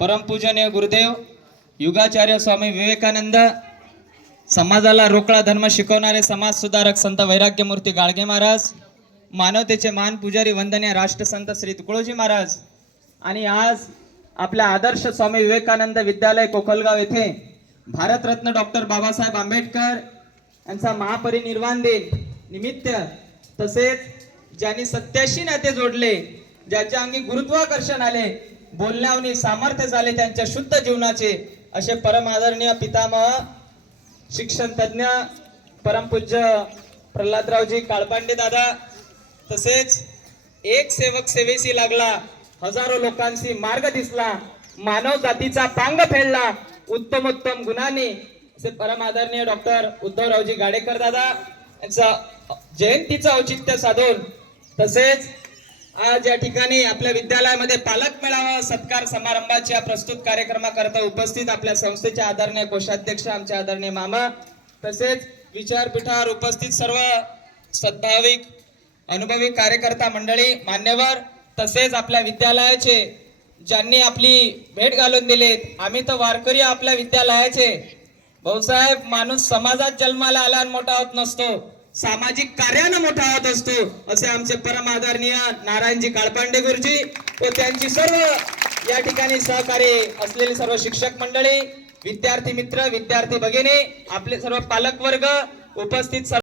परमपूजनीय गुरुदेव युगाचार्य स्वामी विवेकानंद, समाजाला रोकळा धर्म शिकवणारे समाज सुधारक संत वैराग्यमूर्ती गाडगे महाराज, मानवतेचे मान पुजारी वंदनीय राष्ट्रसंत श्री तुकडोजी महाराज आणि आज आपल्या आदर्श स्वामी विवेकानंद विद्यालय कोकलगाव येथे भारतरत्न डॉक्टर बाबासाहेब आंबेडकर यांचा महापरिनिर्वाण दिन निमित्त, तसेच ज्यांनी 87 नाते जोडले, ज्याच्या अंगी गुरुत्वाकर्षण आले, बोलण्यावनी सामर्थ्य झाले त्यांच्या शुद्ध जीवनाचे, असे परम आदरणीय पितामह शिक्षण तज्ञ परमपूज्य प्रल्हादरावजी काळपांडे दादा, तसेच एक सेवक सेवेसी लागला, हजारो लोकांशी मार्ग दिसला, मानव जातीचा पांग फेडला, उत्तमोत्तम गुणांनी, असे परम आदरणीय डॉक्टर उद्धवरावजी गाडेकर दादा यांचा जयंतीचं औचित्य साधून, तसेच आज या ठिकाणी आपल्या विद्यालयामध्ये पालक मेळावा सत्कार समारंभाच्या प्रस्तुत कार्यक्रमाकरता उपस्थित आपल्या संस्थेचे आदरणीय कोषाध्यक्ष आमचे आदरणीय मामा, तसेच विचारपीठावर उपस्थित सर्व सद्भाविक अनुभवी कार्यकर्ता मंडळी, मान्यवर, तसेच आपल्या विद्यालयाचे ज्यांनी आपली भेट घालून दिलीत, आम्ही तर वारकरी आपल्या विद्यालयाचे। भाऊसाहेब, माणूस समाजात जन्माला आला आणि मोठा होत नसतो, सामाजिक कार्यानं मोठा होत असतो, असे आमचे परम आदरणीय नारायणजी काळपांडे गुरुजी व त्यांची सर्व या ठिकाणी सहकारी असलेले सर्व शिक्षक मंडळी, विद्यार्थी मित्र, विद्यार्थी भगिनी, आपले सर्व पालक वर्ग उपस्थित